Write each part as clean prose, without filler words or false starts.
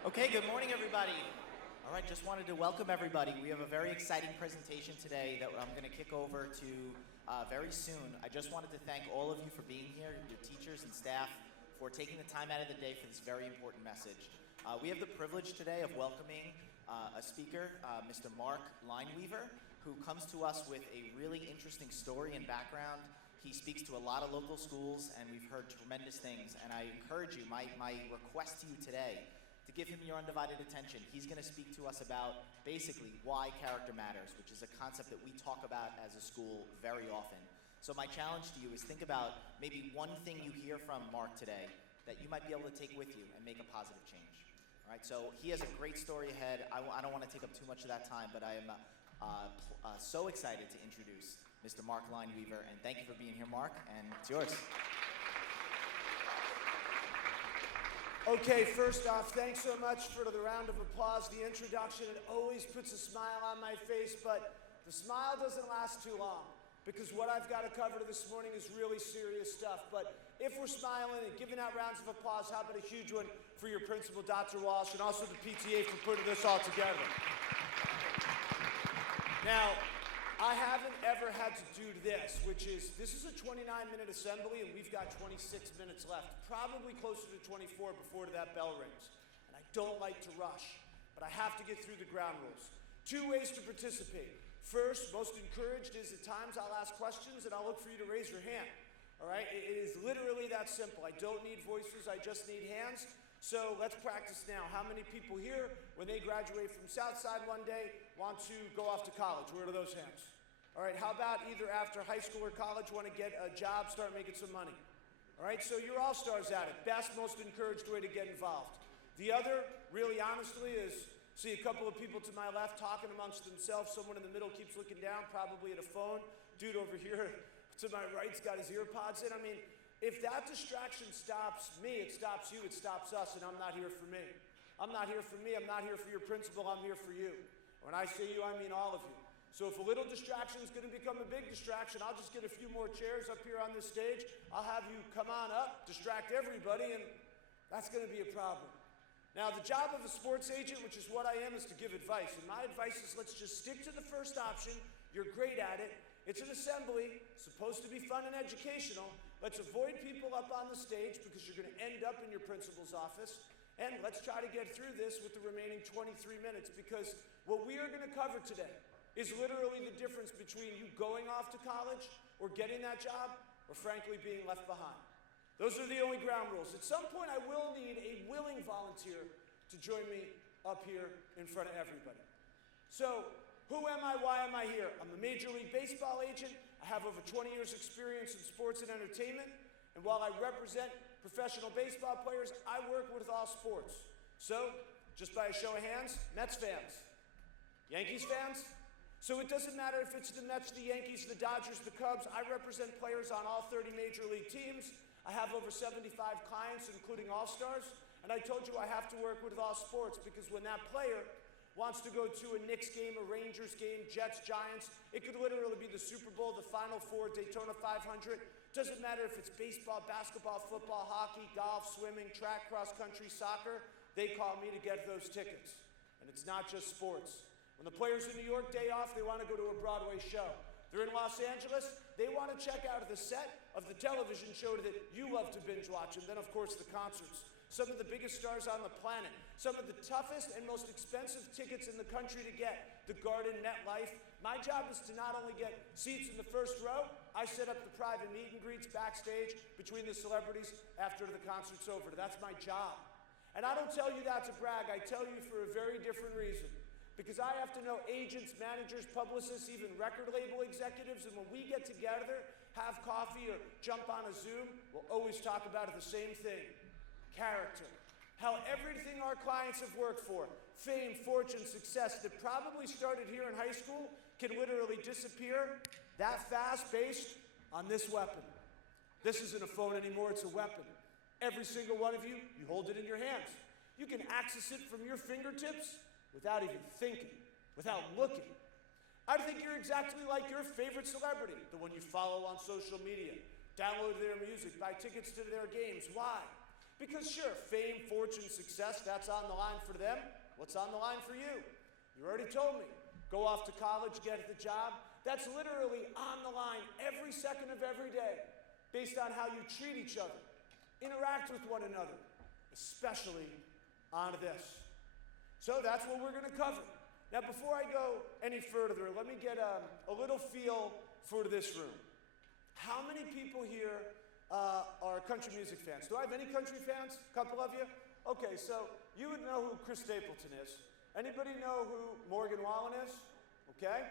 Okay, good morning, everybody. All right, just wanted to welcome everybody. We have a very exciting presentation today that I'm going to kick over to very soon. I just wanted to thank all of you for being here, your teachers and staff, for taking the time out of the day for this very important message. We have the privilege today of welcoming a speaker, Mr. Mark Leinweaver, who comes to us with a really interesting story and background. He speaks to a lot of local schools, and we've heard tremendous things. And I encourage you, my request to you today, to give him your undivided attention. He's going to speak to us about basically why character matters, which is a concept that we talk about as a school very often. So my challenge to you is think about maybe one thing you hear from Mark today that you might be able to take with you and make a positive change. All right, so he has a great story ahead. I don't want to take up too much of that time, but I am so excited to introduce Mr. Mark Leinweaver, and thank you for being here, Mark, and it's yours. Okay, first off, thanks so much for the round of applause, the introduction. It always puts a smile on my face, but the smile doesn't last too long because what I've got to cover this morning is really serious stuff. But if we're smiling and giving out rounds of applause, how about a huge one for your principal, Dr. Walsh, and also the PTA for putting this all together. Now, I haven't ever had to do this, this is a 29-minute assembly, and we've got 26 minutes left, probably closer to 24 before that bell rings. And I don't like to rush, but I have to get through the ground rules. 2 ways to participate. First, most encouraged is at times I'll ask questions, and I'll look for you to raise your hand. All right? It is literally that simple. I don't need voices, I just need hands. So let's practice now. How many people here, when they graduate from Southside one day, want to go off to college? Where are those hands? All right, how about either after high school or college want to get a job, start making some money? All right, so you're all stars at it. Best, most encouraged way to get involved. The other, really honestly, is see a couple of people to my left talking amongst themselves. Someone in the middle keeps looking down, probably at a phone. Dude over here to my right's got his ear pods in. I mean, if that distraction stops me, it stops you, it stops us, and I'm not here for me. I'm not here for me, I'm not here for your principal, I'm here for you. When I say you, I mean all of you. So if a little distraction is going to become a big distraction, I'll just get a few more chairs up here on this stage. I'll have you come on up, distract everybody, and that's going to be a problem. Now, the job of a sports agent, which is what I am, is to give advice. And my advice is let's just stick to the first option. You're great at it. It's an assembly, supposed to be fun and educational. Let's avoid people up on the stage because you're going to end up in your principal's office. And let's try to get through this with the remaining 23 minutes because what we are going to cover today is literally the difference between you going off to college or getting that job or frankly being left behind. Those are the only ground rules. At some point I will need a willing volunteer to join me up here in front of everybody. So, who am I? Why am I here? I'm a Major League Baseball agent. I have over 20 years experience in sports and entertainment. And while I represent professional baseball players, I work with all sports. So, just by a show of hands, Mets fans, Yankees fans. So it doesn't matter if it's the Mets, the Yankees, the Dodgers, the Cubs. I represent players on all 30 major league teams. I have over 75 clients, including all-stars. And I told you I have to work with all sports because when that player wants to go to a Knicks game, a Rangers game, Jets, Giants, it could literally be the Super Bowl, the Final Four, Daytona 500. Doesn't matter if it's baseball, basketball, football, hockey, golf, swimming, track, cross-country, soccer. They call me to get those tickets. And it's not just sports. When the players in New York day off, they want to go to a Broadway show. They're in Los Angeles, they want to check out the set of the television show that you love to binge watch, and then of course the concerts. Some of the biggest stars on the planet, some of the toughest and most expensive tickets in the country to get, the Garden, MetLife. My job is to not only get seats in the first row, I set up the private meet and greets backstage between the celebrities after the concert's over. That's my job. And I don't tell you that to brag, I tell you for a very different reason. Because I have to know agents, managers, publicists, even record label executives, and when we get together, have coffee or jump on a Zoom, we'll always talk about the same thing, character. How everything our clients have worked for, fame, fortune, success, that probably started here in high school, can literally disappear that fast based on this weapon. This isn't a phone anymore, it's a weapon. Every single one of you, you hold it in your hands. You can access it from your fingertips without even thinking, without looking. I think you're exactly like your favorite celebrity, the one you follow on social media, download their music, buy tickets to their games. Why? Because sure, fame, fortune, success, that's on the line for them. What's on the line for you? You already told me. Go off to college, get the job. That's literally on the line every second of every day, based on how you treat each other, interact with one another, especially on this. So that's what we're going to cover. Now, before I go any further, let me get a little feel for this room. How many people here are country music fans? Do I have any country fans? A couple of you? Okay, so you would know who Chris Stapleton is. Anybody know who Morgan Wallen is? Okay.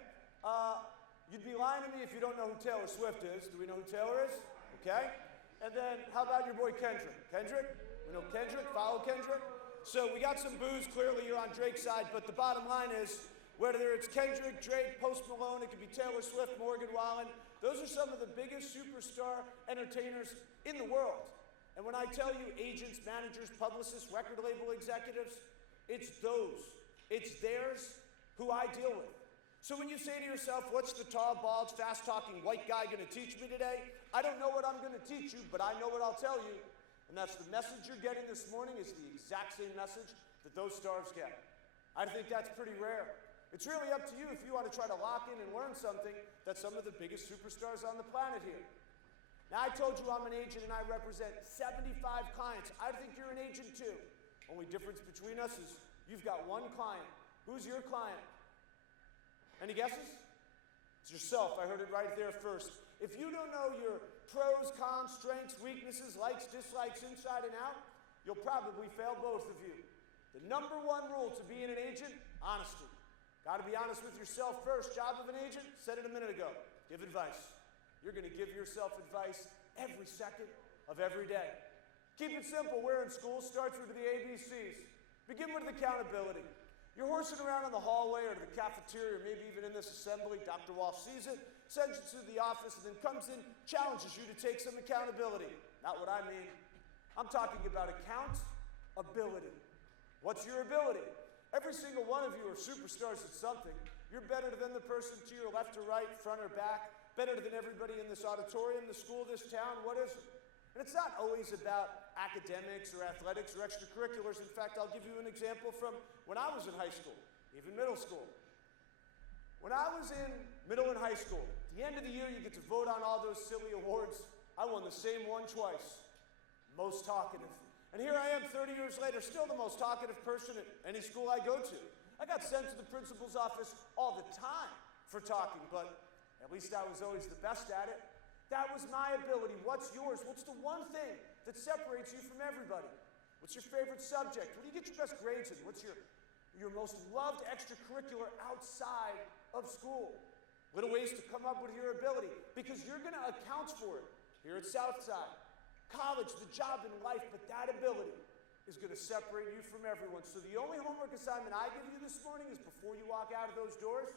You'd be lying to me if you don't know who Taylor Swift is. Do we know who Taylor is? Okay. And then how about your boy Kendrick? Kendrick? We know Kendrick? Follow Kendrick? So we got some boos. Clearly you're on Drake's side, but the bottom line is whether it's Kendrick, Drake, Post Malone, it could be Taylor Swift, Morgan Wallen, those are some of the biggest superstar entertainers in the world. And when I tell you agents, managers, publicists, record label executives, it's those. It's theirs who I deal with. So when you say to yourself, what's the tall, bald, fast-talking white guy going to teach me today? I don't know what I'm going to teach you, but I know what I'll tell you. And that's the message you're getting this morning is the exact same message that those stars get. I think that's pretty rare. It's really up to you if you want to try to lock in and learn something that some of the biggest superstars on the planet here. Now, I told you I'm an agent and I represent 75 clients. I think you're an agent too. Only difference between us is you've got one client. Who's your client? Any guesses? It's yourself. I heard it right there first. If you don't know your pros, cons, strengths, weaknesses, likes, dislikes, inside and out, you'll probably fail both of you. The number one rule to being an agent, honesty. Got to be honest with yourself first. Job of an agent, said it a minute ago, give advice. You're going to give yourself advice every second of every day. Keep it simple. We're in school. Starts with the ABCs. Begin with accountability. You're horsing around in the hallway or to the cafeteria or maybe even in this assembly. Dr. Walsh sees it, sends you to the office, and then comes in, challenges you to take some accountability. Not what I mean. I'm talking about accountability. What's your ability? Every single one of you are superstars at something. You're better than the person to your left or right, front or back, better than everybody in this auditorium, the school, this town. What is it? And it's not always about academics or athletics or extracurriculars. In fact, I'll give you an example from when I was in high school, even middle school. When I was in middle and high school, at the end of the year, you get to vote on all those silly awards. I won the same one twice, most talkative. And here I am 30 years later, still the most talkative person at any school I go to. I got sent to the principal's office all the time for talking, but at least I was always the best at it. That was my ability. What's yours? What's the one thing that separates you from everybody? What's your favorite subject? What do you get your best grades in? What's your most loved extracurricular outside of school? Little ways to come up with your ability, because you're going to account for it here at Southside. College, the job, in life, but that ability is going to separate you from everyone. So the only homework assignment I give you this morning is before you walk out of those doors,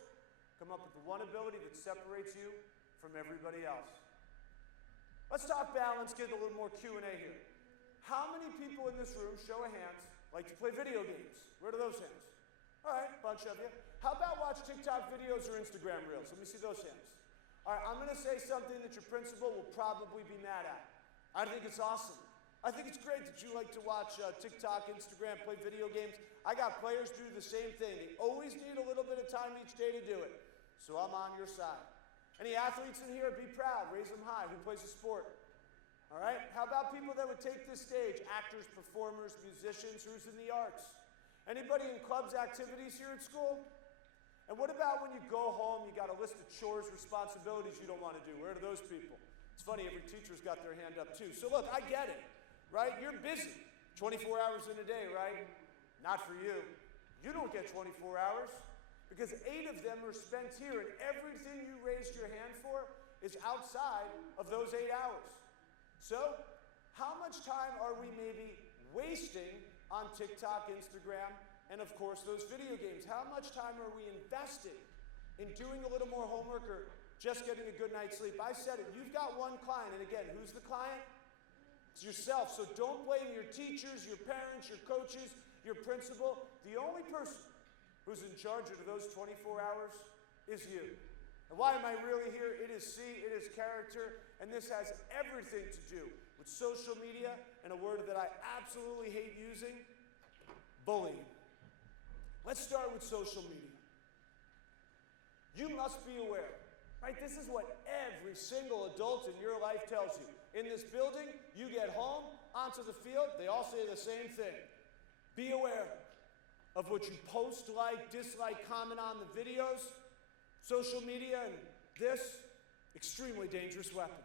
come up with the one ability that separates you from everybody else. Let's talk balance, get a little more Q&A here. How many people in this room, show of hands, like to play video games? Where are those hands? All right, a bunch of you. How about watch TikTok videos or Instagram reels? Let me see those hands. All right, I'm going to say something that your principal will probably be mad at. I think it's awesome. I think it's great that you like to watch TikTok, Instagram, play video games. I got players do the same thing. They always need a little bit of time each day to do it. So I'm on your side. Any athletes in here? Be proud. Raise them high. Who plays a sport? All right? How about people that would take this stage? Actors, performers, musicians, who's in the arts? Anybody in clubs, activities here at school? And what about when you go home, you got a list of chores, responsibilities you don't want to do? Where are those people? It's funny, every teacher's got their hand up too. So look, I get it, right? You're busy 24 hours in a day, right? Not for you. You don't get 24 hours because 8 of them are spent here, and everything you raised your hand for is outside of those 8 hours. So how much time are we maybe wasting on TikTok, Instagram, and of course those video games? How much time are we investing in doing a little more homework or just getting a good night's sleep? I said it, you've got one client, and again, who's the client? It's yourself. So don't blame your teachers, your parents, your coaches, your principal. The only person who's in charge of those 24 hours is you. And why am I really here? It is C, it is character, and this has everything to do with social media and a word that I absolutely hate using, bullying. Let's start with social media. You must be aware, right? This is what every single adult in your life tells you. In this building, you get home, onto the field, they all say the same thing. Be aware of what you post, like, dislike, comment on the videos, social media, and this extremely dangerous weapon.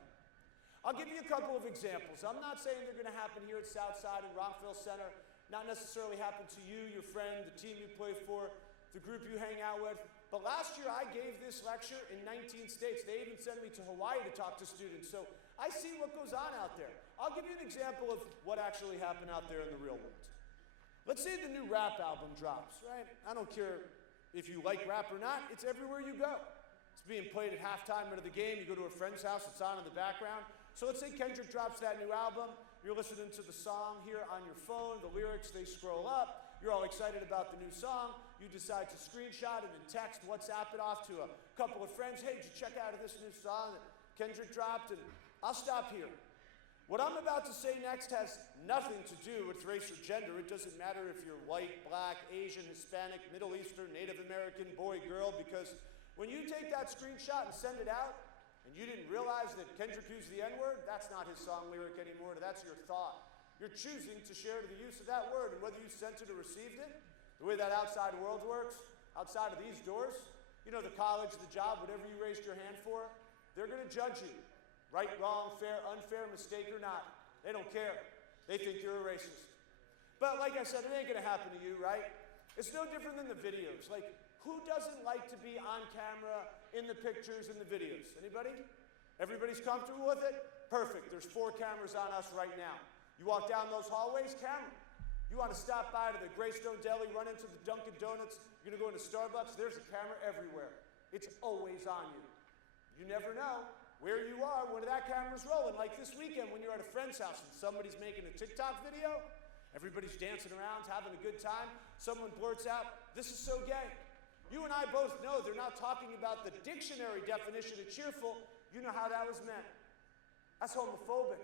I'll give you a couple of examples. I'm not saying they're going to happen here at Southside and Rockville Center, not necessarily happen to you, your friend, the team you play for, the group you hang out with. But last year I gave this lecture in 19 states. They even sent me to Hawaii to talk to students. So I see what goes on out there. I'll give you an example of what actually happened out there in the real world. Let's say the new rap album drops, right? I don't care if you like rap or not, it's everywhere you go. It's being played at halftime of the game. You go to a friend's house, it's on in the background. So let's say Kendrick drops that new album. You're listening to the song here on your phone. The lyrics, they scroll up. You're all excited about the new song. You decide to screenshot it and text, WhatsApp it off to a couple of friends. Hey, did you check out this new song that Kendrick dropped? And I'll stop here. What I'm about to say next has nothing to do with race or gender. It doesn't matter if you're white, black, Asian, Hispanic, Middle Eastern, Native American, boy, girl, because when you take that screenshot and send it out, and you didn't realize that Kendrick used the N-word, that's not his song lyric anymore, that's your thought. You're choosing to share the use of that word, and whether you sent it or received it, the way that outside world works, outside of these doors, you know, the college, the job, whatever you raised your hand for, they're going to judge you. Right, wrong, fair, unfair, mistake or not. They don't care. They think you're a racist. But like I said, it ain't going to happen to you, right? It's no different than the videos. Like, who doesn't like to be on camera in the pictures and the videos? Anybody? Everybody's comfortable with it? Perfect. There's 4 cameras on us right now. You walk down those hallways, camera. You want to stop by to the Greystone Deli, run into the Dunkin' Donuts, you're going to go into Starbucks, there's a camera everywhere. It's always on you. You never know where you are when that camera's rolling. Like this weekend when you're at a friend's house and somebody's making a TikTok video, everybody's dancing around, having a good time, someone blurts out, "This is so gay." You and I both know they're not talking about the dictionary definition of cheerful. You know how that was meant. That's homophobic.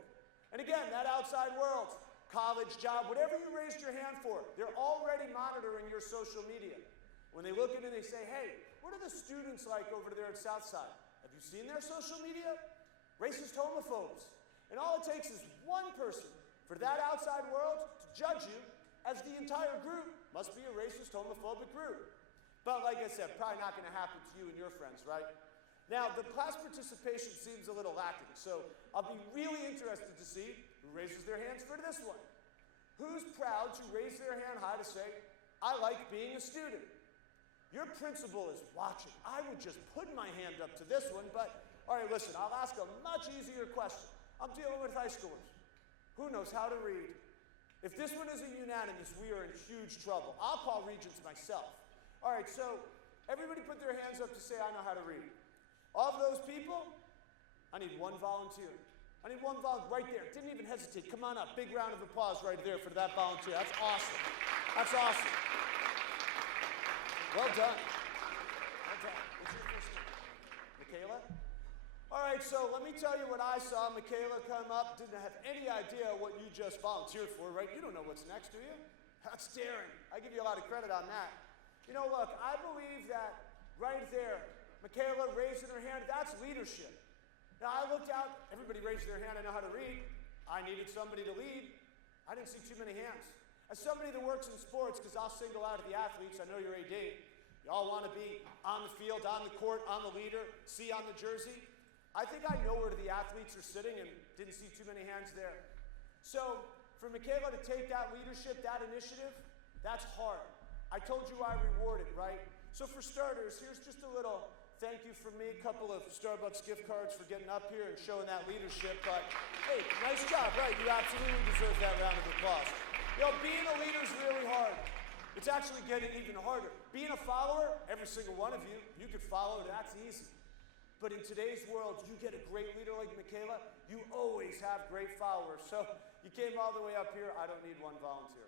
And again, that outside world, college, job, whatever you raised your hand for, they're already monitoring your social media. When they look at it, they say, "Hey, what are the students like over there at Southside? Have you seen their social media? Racist homophobes." And all it takes is one person for that outside world to judge you as the entire group must be a racist homophobic group. But like I said, probably not going to happen to you and your friends, right? Now, the class participation seems a little lacking, so I'll be really interested to see who raises their hands for this one. Who's proud to raise their hand high to say, "I like being a student"? Your principal is watching. I would just put my hand up to this one, but all right, listen, I'll ask a much easier question. I'm dealing with high schoolers. Who knows how to read? If this one isn't unanimous, we are in huge trouble. I'll call regents myself. All right, so everybody put their hands up to say, "I know how to read." Of those people, I need one volunteer. I need one volunteer right there. Didn't even hesitate. Come on up. Big round of applause right there for that volunteer. That's awesome. That's awesome. Well done. Well done. What's your first name? Michaela? All right, so let me tell you what I saw. Michaela come up, didn't have any idea what you just volunteered for, right? You don't know what's next, do you? That's daring. I give you a lot of credit on that. You know, look, I believe that right there, Michaela raising her hand, that's leadership. Now, I looked out, everybody raised their hand, I know how to read. I needed somebody to lead. I didn't see too many hands. As somebody that works in sports, because I'll single out the athletes, I know you're AD. Y'all want to be on the field, on the court, on the leader, C on the jersey. I think I know where the athletes are sitting and didn't see too many hands there. So for Michaela to take that leadership, that initiative, that's hard. I told you I reward it, right? So for starters, here's just a little thank you from me, a couple of Starbucks gift cards for getting up here and showing that leadership. But hey, nice job, right? You absolutely deserve that round of applause. You know, being a leader is really hard. It's actually getting even harder. Being a follower, every single one of you, you could follow, that's easy. But in today's world, you get a great leader like Michaela, you always have great followers. So you came all the way up here, I don't need one volunteer.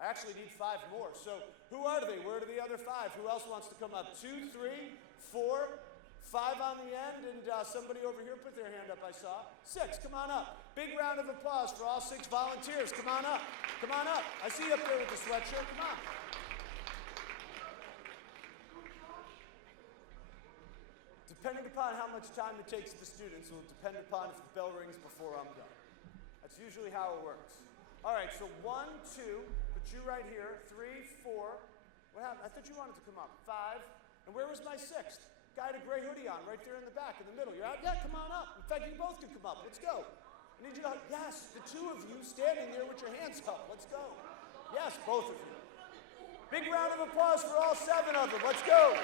I actually need 5 more. So who are they? Where are the other 5? Who else wants to come up? 2, 3, 4, 5 on the end, and somebody over here put their hand up, I saw. 6, come on up. Big round of applause for all 6 volunteers. Come on up. Come on up. I see you up there with the sweatshirt. Come on. Depending upon how much time it takes the students will depend upon if the bell rings before I'm done. That's usually how it works. All right, so 1, 2, put you right here. 3, 4. What happened? I thought you wanted to come up. 5. And where was my 6th? Guy had a gray hoodie on right there in the back, in the middle. You're out? Yeah, come on up. In fact, you both can come up. Let's go. I need you to, yes, the 2 of you standing there with your hands up. Let's go. Yes, both of you. Big round of applause for all 7 of them. Let's go.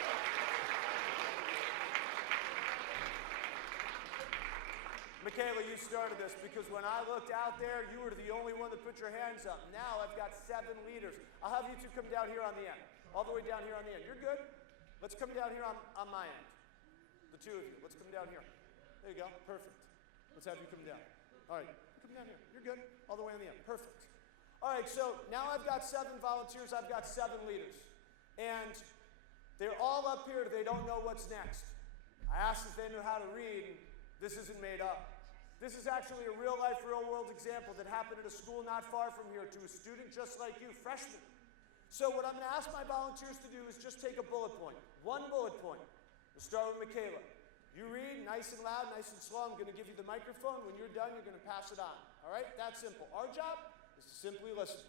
Michaela, you started this because when I looked out there, you were the only one that put your hands up. Now I've got 7 leaders. I'll have you 2 come down here on the end. All the way down here on the end. You're good? Let's come down here on my end. The 2 of you. Let's come down here. There you go. Perfect. Let's have you come down. All right. Come down here. You're good. All the way on the end. Perfect. All right. So now I've got 7 volunteers. I've got 7 leaders. And they're all up here. They don't know what's next. I asked if they knew how to read, and this isn't made up. This is actually a real-life, real-world example that happened at a school not far from here to a student just like you, freshman. So what I'm going to ask my volunteers to do is just take a bullet point. 1 bullet point. We'll start with Michaela. You read nice and loud, nice and slow. I'm going to give you the microphone. When you're done, you're going to pass it on. All right? That's simple. Our job is to simply listen.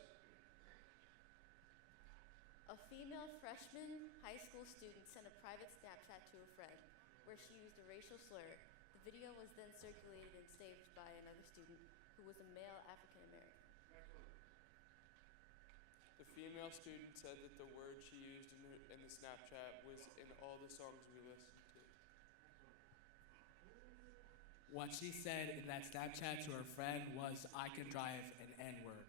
A female freshman high school student sent a private Snapchat to a friend where she used a racial slur. The video was then circulated and saved by another student who was a male African American. The female student said that the word she used in the Snapchat was in all the songs we listened to. What she said in that Snapchat to her friend was, "I can drive an N-word."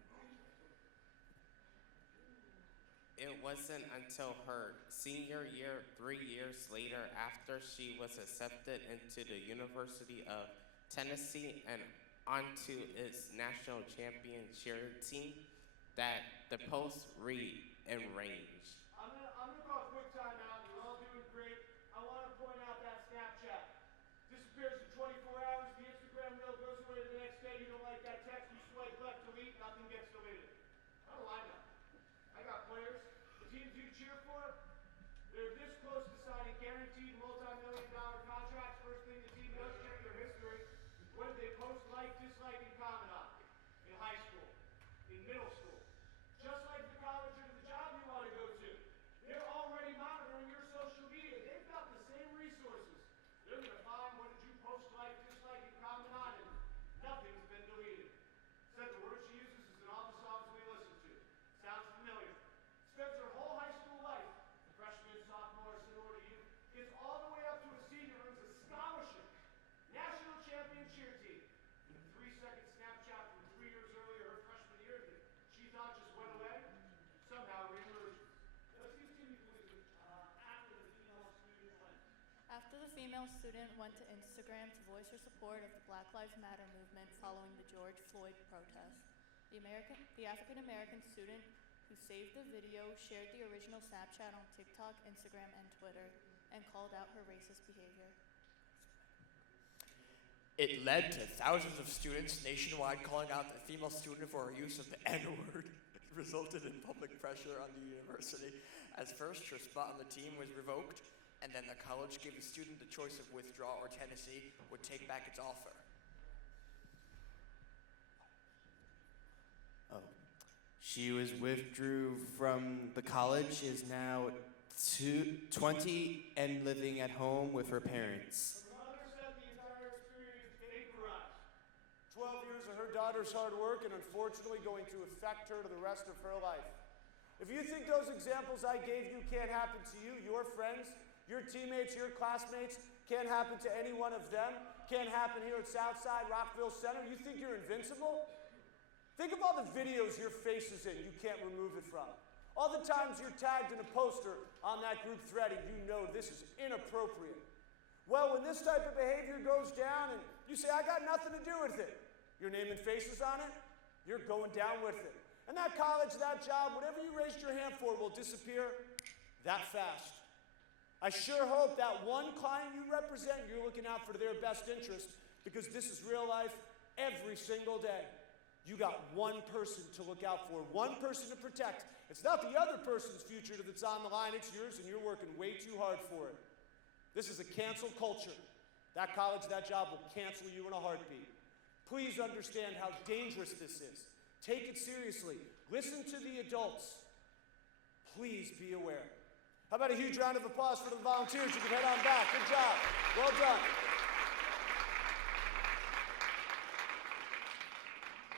It wasn't until her senior year, 3 years later, after she was accepted into the University of Tennessee and onto its national champion cheer team, that the post read in range. I'm gonna call a quick timeout. You're all doing great. I want to point out that Snapchat disappears in 24 hours. The Instagram reel goes away the next day. You don't like that text, you swipe left, delete, nothing gets deleted. How do I know? I got players. The teams you cheer for, they're this close to signing guaranteed multi-million-dollar contracts. First thing the team does, check their history. What did they post, like, dislike, and comment on? In high school, in middle school. Just like the college or the job you want to go to. They're already monitoring your social media. They've got the same resources. They're going to find what did you post, like, dislike, and comment on, and nothing's been deleted. Said the word she uses is in all the songs we listen to. Sounds familiar. Spends her whole high school life, freshman, sophomore, sorority year, gets all the way up to a senior, earns a scholarship. National champion cheer team. 3-second Snapchat from 3 years earlier, her freshman year, that she thought just went away, somehow reemerged. Let's continue, please. After the female student went. After the female student went to Instagram to voice her support of the Black Lives Matter movement following the George Floyd protest, the African American student who saved the video shared the original Snapchat on TikTok, Instagram, and Twitter, and called out her racist behavior. It led to thousands of students nationwide calling out the female student for her use of the N-word. It resulted in public pressure on the university. As first, her spot on the team was revoked, and then the college gave the student the choice of withdraw or Tennessee would take back its offer. Oh. She was withdrew from the college, is now 20 and living at home with her parents. Her mother said the entire experience vaporized. 12 years of her daughter's hard work and unfortunately going to affect her to the rest of her life. If you think those examples I gave you can't happen to you, your friends, your teammates, your classmates, can't happen to any one of them, can't happen here at Southside Rockville Center, you think you're invincible? Think of all the videos your face is in you can't remove it from. All the times you're tagged in a poster on that group thread and you know this is inappropriate. Well, when this type of behavior goes down and you say, I got nothing to do with it, your name and face is on it, you're going down with it. And that college, that job, whatever you raised your hand for will disappear that fast. I sure hope that one client you represent, you're looking out for their best interest, because this is real life every single day. You got one person to look out for, one person to protect. It's not the other person's future that's on the line, it's yours, and you're working way too hard for it. This is a cancel culture. That college, that job will cancel you in a heartbeat. Please understand how dangerous this is. Take it seriously. Listen to the adults. Please be aware. How about a huge round of applause for the volunteers? You can head on back. Good job. Well done.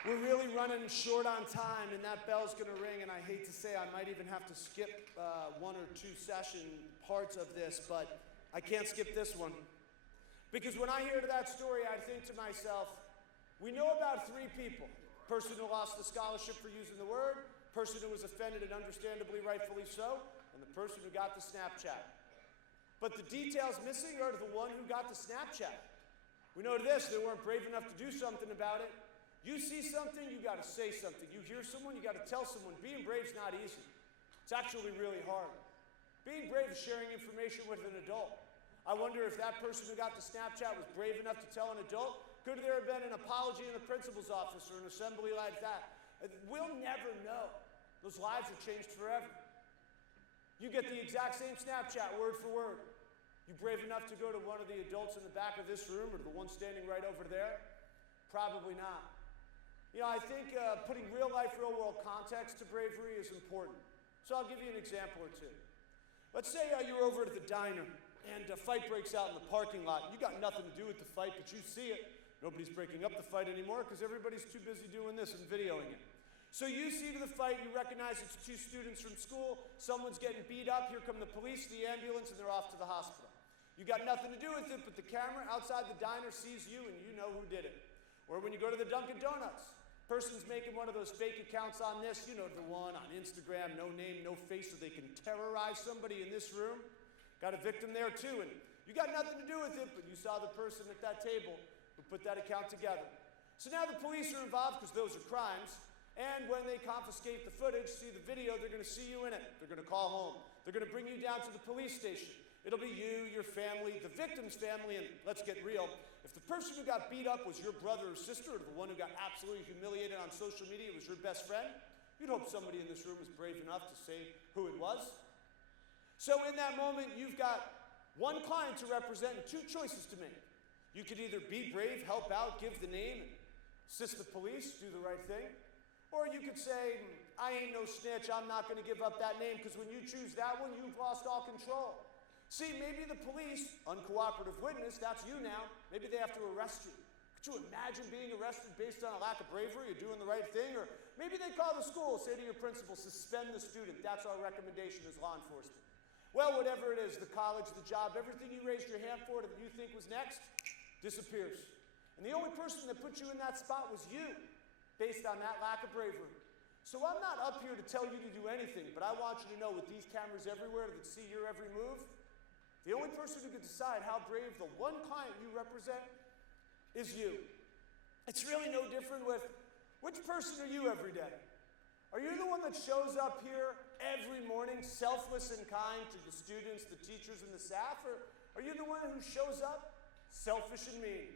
We're really running short on time, and that bell's going to ring, and I hate to say I might even have to skip one or two session parts of this, but I can't skip this one. Because when I hear that story, I think to myself, we know about three people. Person who lost the scholarship for using the word, person who was offended and understandably rightfully so, and the person who got the Snapchat. But the details missing are the one who got the Snapchat. We know this, they weren't brave enough to do something about it. You see something, you gotta say something. You hear someone, you gotta tell someone. Being brave's not easy. It's actually really hard. Being brave is sharing information with an adult. I wonder if that person who got the Snapchat was brave enough to tell an adult. Could there have been an apology in the principal's office or an assembly like that? We'll never know. Those lives are changed forever. You get the exact same Snapchat, word for word. You brave enough to go to one of the adults in the back of this room or the one standing right over there? Probably not. You know, I think putting real life, real world context to bravery is important. So I'll give you an example or two. Let's say you're over at the diner and a fight breaks out in the parking lot. You got nothing to do with the fight, but you see it. Nobody's breaking up the fight anymore because everybody's too busy doing this and videoing it. So you see to the fight, you recognize it's two students from school, someone's getting beat up, here come the police, the ambulance, and they're off to the hospital. You got nothing to do with it, but the camera outside the diner sees you and you know who did it. Or when you go to the Dunkin' Donuts, person's making one of those fake accounts on this, you know, the one on Instagram, no name, no face, so they can terrorize somebody in this room. Got a victim there too, and you got nothing to do with it, but you saw the person at that table who put that account together. So now the police are involved because those are crimes, and when they confiscate the footage, see the video, they're going to see you in it. They're going to call home. They're going to bring you down to the police station. It'll be you, your family, the victim's family, and let's get real. If the person who got beat up was your brother or sister, or the one who got absolutely humiliated on social media was your best friend, you'd hope somebody in this room was brave enough to say who it was. So in that moment, you've got one client to represent and two choices to make. You could either be brave, help out, give the name, and assist the police, do the right thing. Or you could say, I ain't no snitch, I'm not going to give up that name, because when you choose that one, you've lost all control. See, maybe the police, uncooperative witness, that's you now, maybe they have to arrest you. Could you imagine being arrested based on a lack of bravery or doing the right thing? Or maybe they call the school, say to your principal, suspend the student. That's our recommendation as law enforcement. Well, whatever it is, the college, the job, everything you raised your hand for that you think was next, disappears. And the only person that put you in that spot was you, based on that lack of bravery. So I'm not up here to tell you to do anything, but I want you to know with these cameras everywhere that see your every move, the only person who can decide how brave the one client you represent is you. It's really no different with which person are you every day? Are you the one that shows up here every morning, selfless and kind to the students, the teachers, and the staff? Or are you the one who shows up selfish and mean?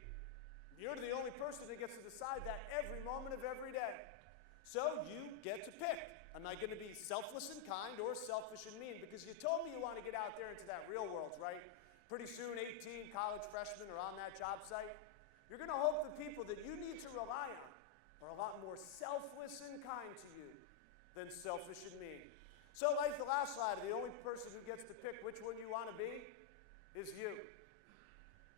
You're the only person that gets to decide that every moment of every day. So you get to pick. Am I going to be selfless and kind or selfish and mean? Because you told me you want to get out there into that real world, right? Pretty soon, 18 college freshmen are on that job site. You're going to hope the people that you need to rely on are a lot more selfless and kind to you than selfish and mean. So like the last slide, the only person who gets to pick which one you want to be is you.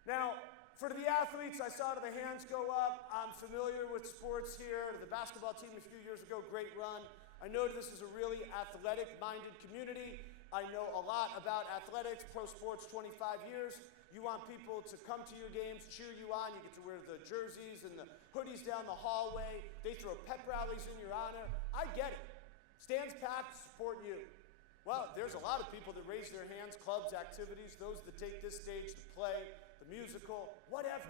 Now, for the athletes, I saw the hands go up. I'm familiar with sports here. The basketball team a few years ago, great run. I know this is a really athletic-minded community. I know a lot about athletics, pro sports, 25 years. You want people to come to your games, cheer you on. You get to wear the jerseys and the hoodies down the hallway. They throw pep rallies in your honor. I get it. Stands packed to support you. Well, there's a lot of people that raise their hands, clubs, activities, those that take this stage to play, the musical, whatever.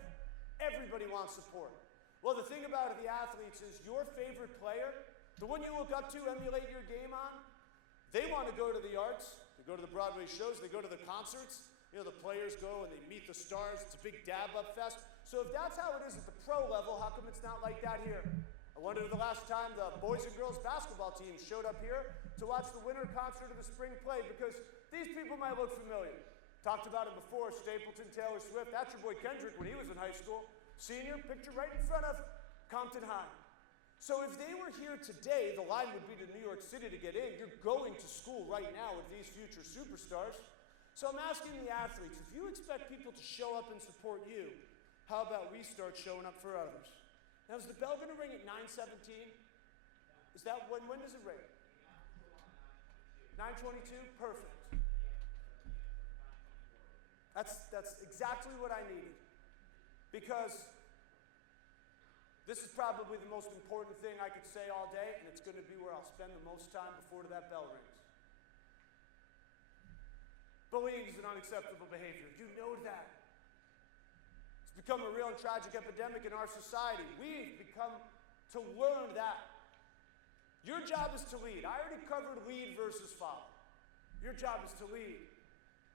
Everybody wants support. Well, the thing about the athletes is your favorite player, the one you look up to, emulate your game on, they want to go to the arts, They go to the Broadway shows, they go to the concerts. You know, the players go and they meet the stars. It's a big dab-up fest. So if that's how it is at the pro level, how come it's not like that here? I wonder the last time the boys and girls basketball teams showed up here to watch the winter concert of the spring play, because these people might look familiar. Talked about it before, Stapleton, Taylor Swift. That's your boy Kendrick when he was in high school. Senior, picture right in front of Compton High. So if they were here today, the line would be to New York City to get in. You're going to school right now with these future superstars. So I'm asking the athletes, if you expect people to show up and support you, how about we start showing up for others? Now, is the bell going to ring at 9:17? Is that when does it ring? 9:22? Perfect. That's exactly what I needed. Because this is probably the most important thing I could say all day, and it's going to be where I'll spend the most time before that bell rings. Bullying is an unacceptable behavior. You know that. It's become a real and tragic epidemic in our society. We've become to learn that. Your job is to lead. I already covered lead versus follow. Your job is to lead,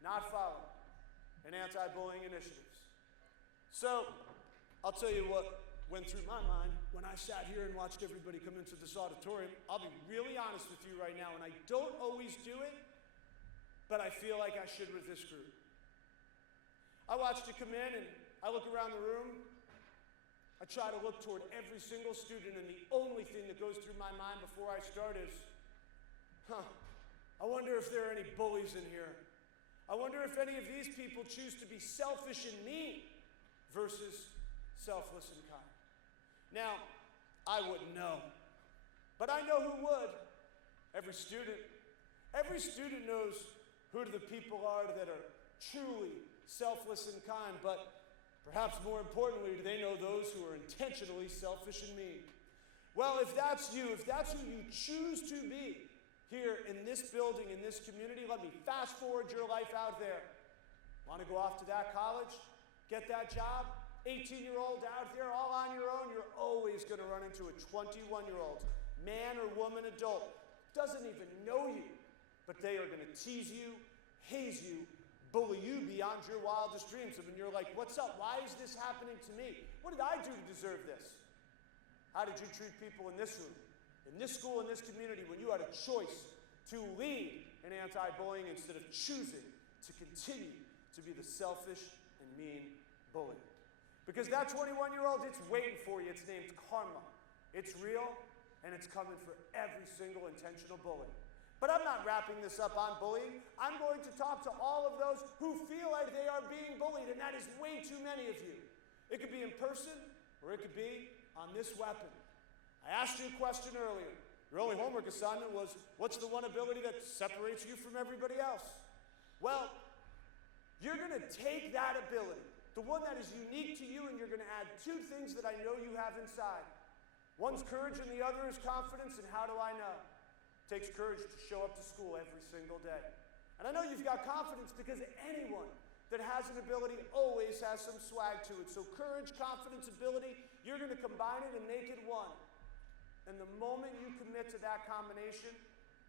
not follow, in anti-bullying initiatives. So, I'll tell you what went through my mind when I sat here and watched everybody come into this auditorium. I'll be really honest with you right now, and I don't always do it, but I feel like I should with this group. I watched you come in and I look around the room. I try to look toward every single student, and the only thing that goes through my mind before I start is, I wonder if there are any bullies in here. I wonder if any of these people choose to be selfish and mean versus selfless and kind. Now, I wouldn't know, but I know who would. Every student knows who the people are that are truly selfless and kind, but perhaps more importantly, do they know those who are intentionally selfish and mean? Well, if that's you, if that's who you choose to be here in this building, in this community, let me fast forward your life out there. Want to go off to that college? Get that job? 18-year-old out there all on your own? You're always going to run into a 21-year-old, man or woman, adult, doesn't even know you, but they are going to tease you, haze you, bully you beyond your wildest dreams. I mean, you're like, what's up? Why is this happening to me? What did I do to deserve this? How did you treat people in this room, in this school, in this community, when you had a choice to lead in anti-bullying instead of choosing to continue to be the selfish and mean bully? Because that 21-year-old, it's waiting for you. It's named karma. It's real, and it's coming for every single intentional bully. But I'm not wrapping this up on bullying. I'm going to talk to all of those who feel like they are being bullied, and that is way too many of you. It could be in person, or it could be on this weapon. I asked you a question earlier. Your only homework assignment was, what's the one ability that separates you from everybody else? Well, you're going to take that ability, the one that is unique to you, and you're going to add two things that I know you have inside. One's courage and the other is confidence, and how do I know? It takes courage to show up to school every single day. And I know you've got confidence because anyone that has an ability always has some swag to it. So courage, confidence, ability, you're going to combine it and make it one. And the moment you commit to that combination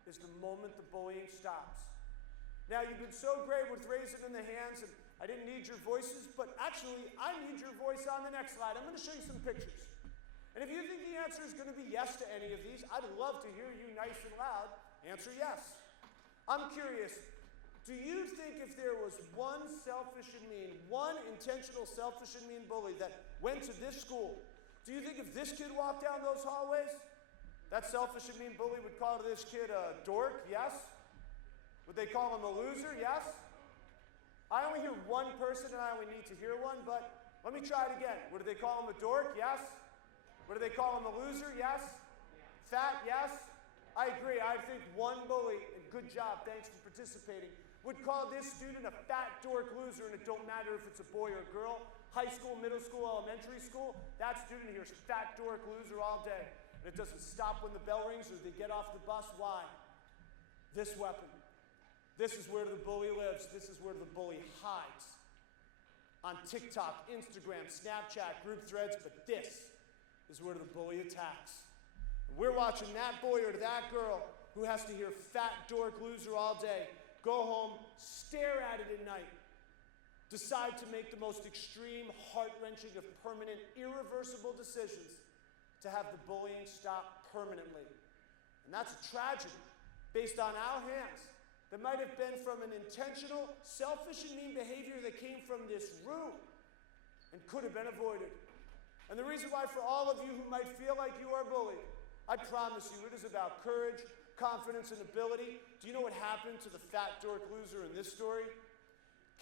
is the moment the bullying stops. Now, you've been so great with raising in the hands, and I didn't need your voices, but actually, I need your voice on the next slide. I'm going to show you some pictures. And if you think the answer is going to be yes to any of these, I'd love to hear you nice and loud answer yes. I'm curious, do you think if there was one selfish and mean, one intentional selfish and mean bully that went to this school, do you think if this kid walked down those hallways, that selfish and mean bully would call this kid a dork? Yes. Would they call him a loser? Yes. I only hear one person and I only need to hear one, but let me try it again. Would they call him a dork? Yes. What do they call him, a loser? Yes. Fat? Yes. I agree. I think one bully, and good job, thanks for participating, would call this student a fat dork loser, and it don't matter if it's a boy or a girl, high school, middle school, elementary school, that student hears fat dork loser all day. And it doesn't stop when the bell rings or they get off the bus. Why? This weapon. This is where the bully lives. This is where the bully hides. On TikTok, Instagram, Snapchat, group threads, but this is where the bully attacks. And we're watching that boy or that girl who has to hear fat dork loser all day go home, stare at it at night, decide to make the most extreme, heart-wrenching, of permanent, irreversible decisions to have the bullying stop permanently. And that's a tragedy based on our hands that might have been from an intentional, selfish, and mean behavior that came from this room and could have been avoided. And the reason why, for all of you who might feel like you are bullied, I promise you it is about courage, confidence, and ability. Do you know what happened to the fat dork loser in this story?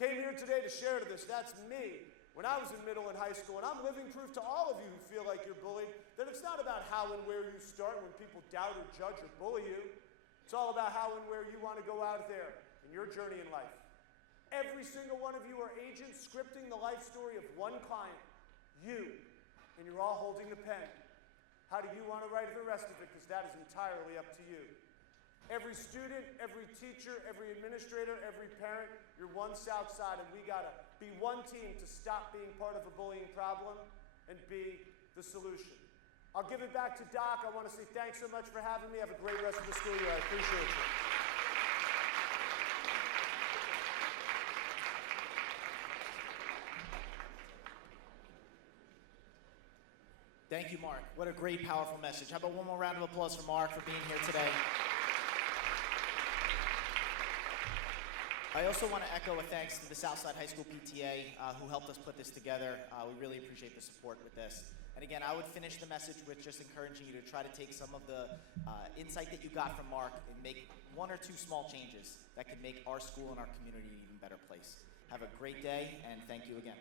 Came here today to share this. That's me when I was in middle and high school, and I'm living proof to all of you who feel like you're bullied that it's not about how and where you start when people doubt or judge or bully you. It's all about how and where you want to go out there in your journey in life. Every single one of you are agents scripting the life story of one client, you, and you're all holding the pen. How do you want to write the rest of it? Because that is entirely up to you. Every student, every teacher, every administrator, every parent, you're one Southside, and we gotta be one team to stop being part of a bullying problem and be the solution. I'll give it back to Doc. I want to say thanks so much for having me. Have a great rest of the school year. I appreciate you. Thank you, Mark. What a great, powerful message. How about one more round of applause for Mark for being here today? I also want to echo a thanks to the Southside High School PTA who helped us put this together. We really appreciate the support with this. And again, I would finish the message with just encouraging you to try to take some of the insight that you got from Mark and make one or two small changes that could make our school and our community an even better place. Have a great day, and thank you again.